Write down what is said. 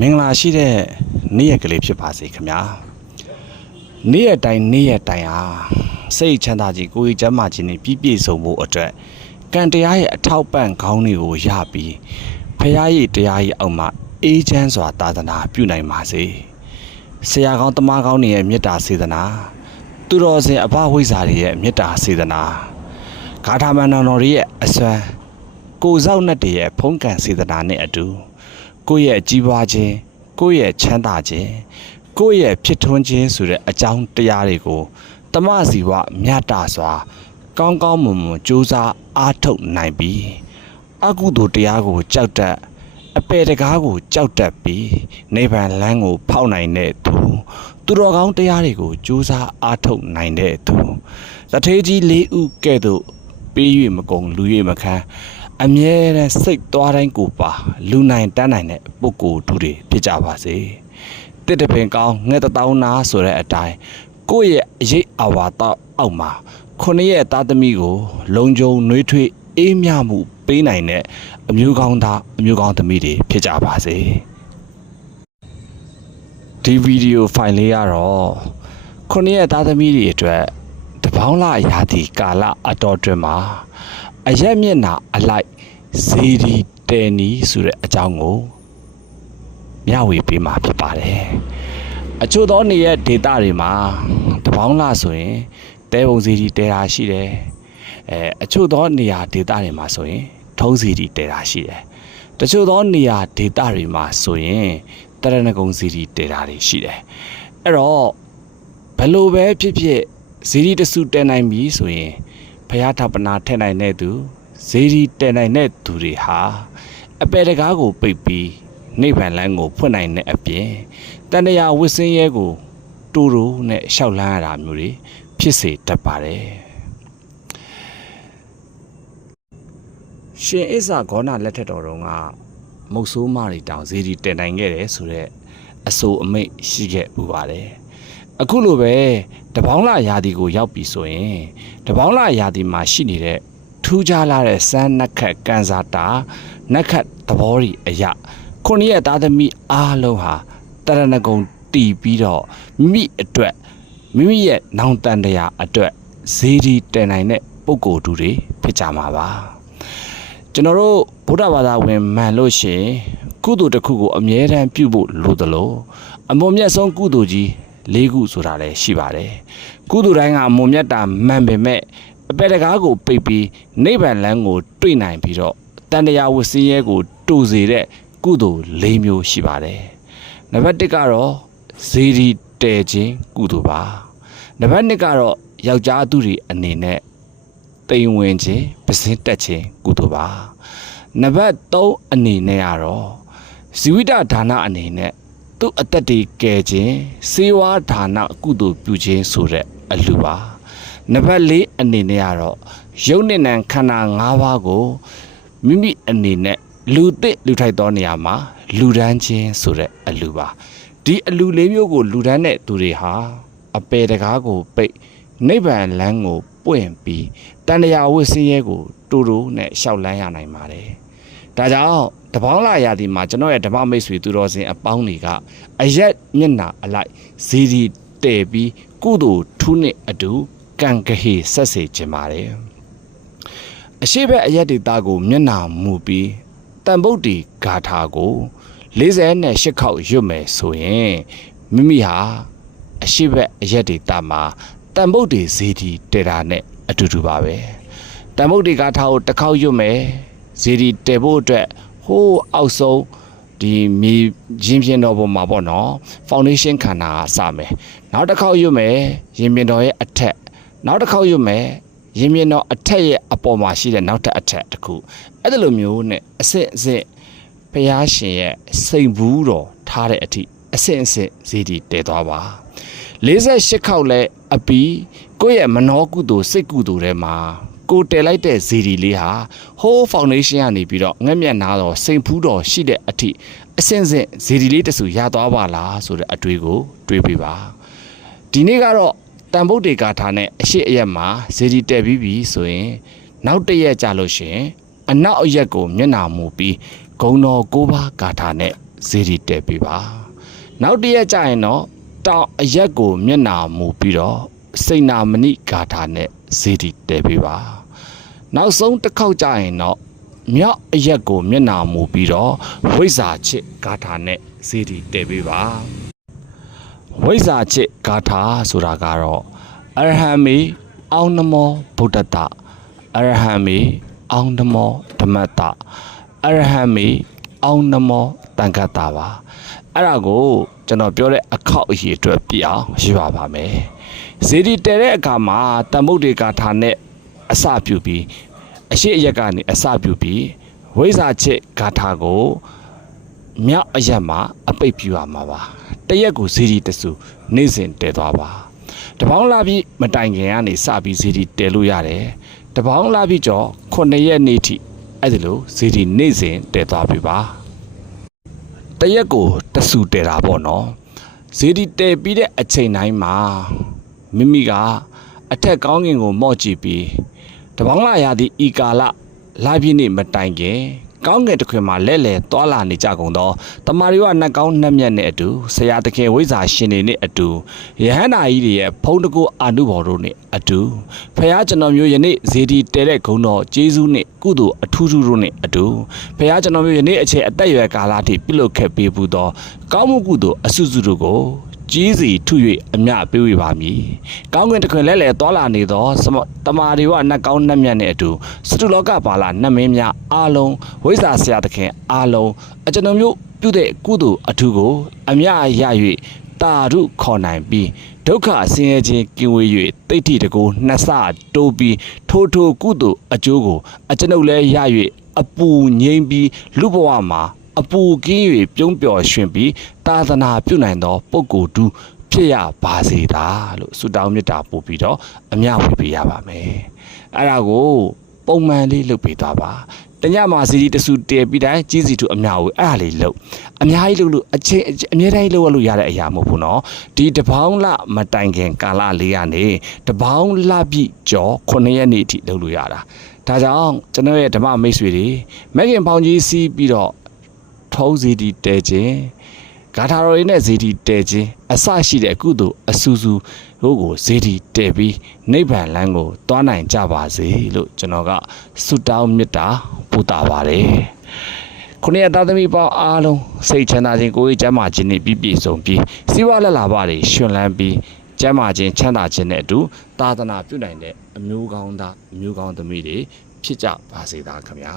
မင်္ဂလာရှိတဲ့နေ့ရက်ကလေးဖြစ်ပါစေခင်ဗျာနေ့ရက်တိုင်းနေ့ရက်တိုင်းဟာစိတ်ချမ်းသာခြင်းကိုယ်ကြီးကျန်းမာခြင်းနဲ့ပြည့်ပြည့်စုံဖို့အတွက်ကံတရားရဲ့အထောက်ပံ့ခေါင်းတွေကိုရပြီးဖရာရဲ့တရားရဲ့အောက်မှာအေးချမ်းစွာသာသနာပြုနိုင်ပါစေဆရာကောင်းတမကောင်းတွေရဲ့မေတ္တာစေတနာသူတော်စင်အဘဝိဇ္ဇာတွေရဲ့မေတ္တာစေတနာဂါထာမန္တန်တော်တွေရဲ့အစွမ်းကိုယ်စောက်နဲ့တည်းရဲ့ဖုံးကံစေတနာနဲ့အတူ ကိုယ့်ရဲ့ကြီးပွားခြင်းကိုယ့်ရဲ့ချမ်းသာခြင်းကိုယ့်ရဲ့ဖြစ်ထွန်းခြင်းဆိုတဲ့အကြောင်းတရားတွေကိုတမစီဝမြတ်တာစွာ ကောင်းကောင်းမွန်မွန်ကြိုးစားအားထုတ်နိုင်ပြီးအကုသိုလ်တရားကိုကြောက်တတ်အပေတကားကိုကြောက်တတ်ပြီးနိဗ္ဗာန်လမ်းကို ဖောက်နိုင်တဲ့သူသူတော်ကောင်းတရားတွေကိုကြိုးစားအားထုတ်နိုင်တဲ့သူတထေးကြီး၄ဦးကဲ့သို့ပေး၍မကုန်လူ၍မခန်း အမြဲတမ်းစိတ်သွားတိုင်းကိုပါလူနိုင်တန်းနိုင်တဲ့ပုဂ္ဂိုလ်သူတွေဖြစ်ကြပါစေတစ်တပင်ကောင်းငှက်တတောင်းနာဆိုတဲ့အတိုင်းကိုယ့်ရဲ့အရေးအဝါတော့အောက်မှာခုနှစ်ရဲ့သားသမီးကို လုံခြုံနှွေးထွေးအေးမြမှုပေးနိုင်တဲ့အမျိုးကောင်းသားအမျိုးကောင်းသမီးတွေဖြစ်ကြပါစေဒီဗီဒီယိုဖိုင်လေးကတော့ခုနှစ်ရဲ့သားသမီးတွေအတွက်တပေါင်းလာရာသီကာလအတော်တွင်မှာအရက်မျက်နှာအလိုက် ဇေဒီတဲနီဆိုတဲ့အကြောင်းကိုမျှဝေပေးမှာဖြစ်ပါတယ်အချို့သောနေရဲ့ဒေတာတွေမှာတပေါင်းလာဆိုရင်တဲပုံဇေဒီတဲတာရှိတယ်အဲအချို့သောနေရာဒေတာတွေမှာဆိုရင်ထုံးဇေဒီတဲတာရှိတယ်တချို့သောနေရာဒေတာတွေမှာဆိုရင်တရဏဂုံဇေဒီတဲတာတွေရှိတယ်အဲ့တော့ဘယ်လိုပဲဖြစ်ဖြစ်ဇေဒီတစုတဲနိုင်ပြီဆိုရင်ဘုရားထပနာထက်နိုင်တဲ့သူ ဇေဒီတဲနိုင်တဲ့သူတွေဟာအပေတကားကိုပိတ်ပြီးနိဗ္ဗာန်လမ်းကိုဖွင့်နိုင်တဲ့အပြင်တဏှာဝစ်စင်းရဲကိုတူတူနဲ့ရှောက်လန်းရတာမျိုးတွေဖြစ်စေတတ်ပါတယ်ရှင်အစ္ဆာဂေါနာလက်ထက်တော်တုန်းကမုတ်ဆိုးမတွေတောင်ဇေဒီတဲနိုင်ခဲ့တယ်ဆိုတော့အဆိုအမိတ်ရှိခဲ့ပူပါတယ်အခုလိုပဲတပေါင်းလာရာသီကိုရောက်ပြီဆိုရင်တပေါင်းလာရာသီမှာရှိနေတဲ့ ထူးခြားလာတဲ့စမ်းနက်ခတ်ကန်စာတာနက်ခတ်သဘောတွေအရာခုနှစ်ရဲ့သားသမီးအားလုံးဟာတရဏဂုံတီးပြီးတော့မိမိအတွက်မိမိရဲ့နောင်တန်တရားအတွက်ဇေဒီတင်နိုင်တဲ့ပုံကိုယ်တူတွေဖြစ်ကြမှာပါကျွန်တော်တို့ဗုဒ္ဓဘာသာဝင်မှန်လို့ရှရင်ကုသိုလ်တစ်ခုကိုအမြဲတမ်းပြုဖို့လိုသလိုအမွန်မြတ်ဆုံးကုသိုလ်ကြီး၄ခုဆိုတာလည်းရှိပါတယ်ကုသိုလ်တိုင်းကအမွန်မြတ်တာမှန်ပေမဲ့ အပေတကားကိုပိတ်ပြီးနိဗ္ဗာန်လမ်းကို တွေ့နိုင်ပြီးတော့တန်တရားဝဆင်းရဲကိုတူစေတဲ့ကုသိုလ်၄မျိုးရှိပါတယ်နံပါတ်1ကတော့ဇေဒီတဲခြင်းကုသိုလ်ပါနံပါတ်2ကတော့ယောက်ျားသူတွေအနေနဲ့တိမ်ဝင်ခြင်းပစင်းတက်ခြင်းကုသိုလ်ပါနံပါတ်3အနေနဲ့ကတော့ဇီဝိတဒါနအနေနဲ့သူ့အသက်တွေကယ်ခြင်းစေဝါဒါနကုသိုလ်ပြုခြင်းဆိုတဲ့အလှူပါ နံပါတ်4အနေနဲ့ကတော့ယုတ်နဲ့နံခန္ဓာ၅ပါးကိုမိမိအနေနဲ့လူသစ်လူထိုက်သောနေရာမှာလူဒန်းခြင်းဆိုတဲ့အလှူပါဒီအလှူလေးမျိုးကို လူဒန်းတဲ့သူတွေဟာအပေတကားကိုပိတ်နိဗ္ဗာန်လမ်းကိုပွင့်ပြီးတန်တရားဝိစင်းရဲကိုတူတူနဲ့ရှောက်လန်းရနိုင်ပါတယ်ဒါကြောင့်တပေါင်းလာရာဒီမှာကျွန်တော်ရဲ့ဓမ္မမိတ်ဆွေသူတော်စင်အပေါင်းတွေကအရက်မျက်နာအလိုက်ဇီဒီတဲ့ပြီးကုသိုလ်ထူးနဲ့အတူ ကံကဟေဆက်စေခြင်းပါတယ်အရှိဘက်အရက်ဒေတာကို မျက်နာမူပြီးတန်ဗုဒ္ဓီဂါထာကို48ခေါက်ရွတ်မယ်ဆိုရင်မိမိဟာအရှိဘက်အရက်ဒေတာမှာတန်ဗုဒ္ဓီဇီဒီတေတာနဲ့အတူတူပါပဲတန်ဗုဒ္ဓီဂါထာကိုတစ်ခေါက်ရွတ်မယ်ဇီဒီတေဖို့အတွက်ဟိုးအောက်ဆုံးဒီမြေရင်းပြင်းတော်ပေါ်မှာပေါ့နော်ဖောင်ဒေးရှင်းခန္ဓာကစမယ်နောက်တစ်ခေါက်ရွတ်မယ်ရင်ပြင်းတော်ရဲ့အထက် နောက်တစ်ခေါက်ရွတ်မယ်ရင်မြင်တော့အထက်ရဲ့အပေါ်မှာရှိတဲ့နောက်ထပ်အထက်တစ်ခုအဲ့ဒါလိုမျိုးနဲ့အစစ်အစစ်ဘုရားရှင်ရဲ့စိန်ဘူးတော်ထားတဲ့အထိအစစ်အစစ်ဇီဒီတည်သွားပါ48ခေါက်လဲအပီကိုယ့်ရဲ့မနောကုသိုလ်စိတ်ကုသိုလ်ထဲမှာကိုတည်လိုက်တဲ့ဇီဒီလေးဟာဟိုးဖောင်ဒေးရှင်းကနေပြီးတော့ငှက်မြက်နာတော်စိန်ဖူးတော်ရှိတဲ့အထိအစင်စင်ဇီဒီလေးတဆူရသွားပါလားဆိုတဲ့အတွေ့ကို တွေးပြပါဒီနေ့ကတော့ တန်ဗုဒ္ဓေကာထာနဲ့အရှိအရက်မှာဇေဒီတက်ပြီးပြီဆိုရင် နောက်တစ်ရက်ကြာလို့ရှိရင်အနောက်အရက်ကိုမျက်နာမူပြီးဂုံတော်၉ပါးကာထာနဲ့ဇဇေဒီတဲပေးပါနောက်တစ်ရက်ကျရင်တော့တောင်အရက်ကိုမျက်နာမူပြီးတော့စိတ်နာမဏိဂါထာနဲ့ဇေဒီတဲပေးပါ နောက်ဆုံးတစ်ခေါက်ကျရင်တော့မြောက်အရက်ကိုမျက်နာမူပြီးတော့ဝိဇ္ဇာချစ်ဂါထာနဲ့ဇေဒီတဲပေးပါ ဝိဇ္ဇာချစ်ဂါထာဆိုတာကတော့အရဟံမေအောင်နမောဗုဒ္ဓတအရဟံမေအောင်နမောဓမ္မတအရဟံမေအောင်နမောတန်ခတ်တာပါအဲ့ဒါကိုကျွန်တော်ပြောတဲ့အခောက်အရေအတွက်ပြအောင်ရှိပါပါမယ်ဇေဒီတဲတဲ့အခါမှာတမုတ်တေဂါထာနဲ့အစပြုပြီးအရှိအရက်ကနေအစပြုပြီးဝိဇ္ဇာချစ်ဂါထာကိုမြောက်အရက်မှာအပိတ်ပြရမှာပါ တရက်ကိုဇေဒီတစုနေ့စဉ်တည်သွားပါတပေါင်းလာပြီးမတိုင်ခင်ကနေစပြီးဇေဒီတည်လို့ရတယ်တပေါင်းလာပြီးကြော9ရက်နေ့ထိအဲ့ဒီလိုဇေဒီနေ့စဉ်တည်သွားပြီပါတရက်ကိုတစုတည်တာပေါ့နော်ဇေဒီတည်ပြီးတဲ့အချိန်တိုင်းမှာမိမိကအထက်ကောင်းကင်ကိုမော့ကြည့်ပြီးတပေါင်းလာရသည့်ဤကာလလာပြည့်နေ့မတိုင်ခင် ကောင်းကင်တစ်ခွင်မှာလဲလဲသွာလာနေကြကုန်သောတမာရီဝနှက်ကောင်းနှက်မြက်နဲ့အတူဆရာသခင်ဝိဇ္ဇာရှင်တွေနဲ့အတူယဟန္တာကြီးတွေရဲ့ဖုံးတကူအာနုဘော်တို့နဲ့အတူဖះကျွန်တော်မျိုးယနေ့ဇေဒီတဲတဲ့ဂုံတော်ဂျေဇုနဲ့ကုသိုလ်အထူးထူးတို့နဲ့အတူဖះကျွန်တော်မျိုးယနေ့အချိန်အသက်အရွယ်ကာလထိပြုလုပ်ခဲ့ပေးဘူးသောကောင်းမှုကုသိုလ်အဆုစုတို့ကို ကြီးစီထု၍အမြပေးဝေပါမည်။ကောင်းကင်တခွင်လဲလဲသွာလာနေသောសមတမာရီဝနတ်ကောင်းနတ်မြတ်နဲ့အတူစတုလောကပါလာနတ်မင်းများအားလုံးဝိဇ္ဇာဆရာသခင်အားလုံးအကျွန်ုပ်မျိုးပြုတဲ့ကုသိုလ်အထူးကို အမြရ၍တာရုခေါ်နိုင်ပြီးဒုက္ခဆင်းရဲခြင်းကင်းဝေး၍တိဋ္ဌိတကူနှစ်ဆတိုးပြီးထိုးထိုးကုသိုလ်အကျိုးကို အကျွန်ုပ်လည်းရ၍အပူငြိမ်းပြီးလူဘဝမှာ အပူကင်း၍ပြုံးပျော်ရွှင်ပြီးသာသနာပြုနိုင်သောပုဂ္ဂိုလ်တူဖြစ်ရပါစေသာလို့ဆုတောင်းမေတ္တာပို့ပြီးတော့အမြဝေပေးရပါမယ်အဲ့ဒါကိုပုံမှန်လေးလုပ်ပေးသွားပါတညမှာစီဒီတဆူတည်ပြီးတိုင်းကြီးစီတူအများကိုအဲ့ဒါလေးလုပ်အများကြီးလုပ်လို့အချင်းအမြဲတမ်းလုပ်ရလို့ရတဲ့အရာမဟုတ်ဘူးเนาะဒီတပေါင်းလမတိုင်ခင်ကာလလေးကနေတပေါင်းလပြည့်ကျော်9ရက်နေ့အထိလုပ်လို့ရတာဒါကြောင့်ကျွန်တော်ရဲ့ဓမ္မမိတ်ဆွေတွေမက်ခင်ပေါင်ကြီးစီးပြီးတော့ ထုံးစီတီတဲခြင်းဂါထာတော်ရင်းနဲ့ဇေဒီတဲခြင်းအစရှိတဲ့ကုသိုလ်အဆူဆူတို့ကိုဇေဒီတဲပြီးနိဗ္ဗာန်လမ်းကိုတွားနိုင်ကြပါစေလို့ကျွန်တော်ကဆုတောင်းမေတ္တာပို့တာပါတယ်ခုနှစ်သားသမီးပေါင်းအားလုံးစိတ်ချမ်းသာခြင်းကိုယ်ရေးကျမ်းမာခြင်းနဲ့ပြည့်ပြည့်စုံပြီးစီးပွားလက်လာပါတွေရှင်လန်းပြီးကျမ်းမာခြင်းချမ်းသာခြင်းနဲ့အတူသာသနာပြုနိုင်တဲ့အမျိုးကောင်းသားအမျိုးကောင်းသမီးတွေဖြစ်ကြပါစေသားခင်ဗျာ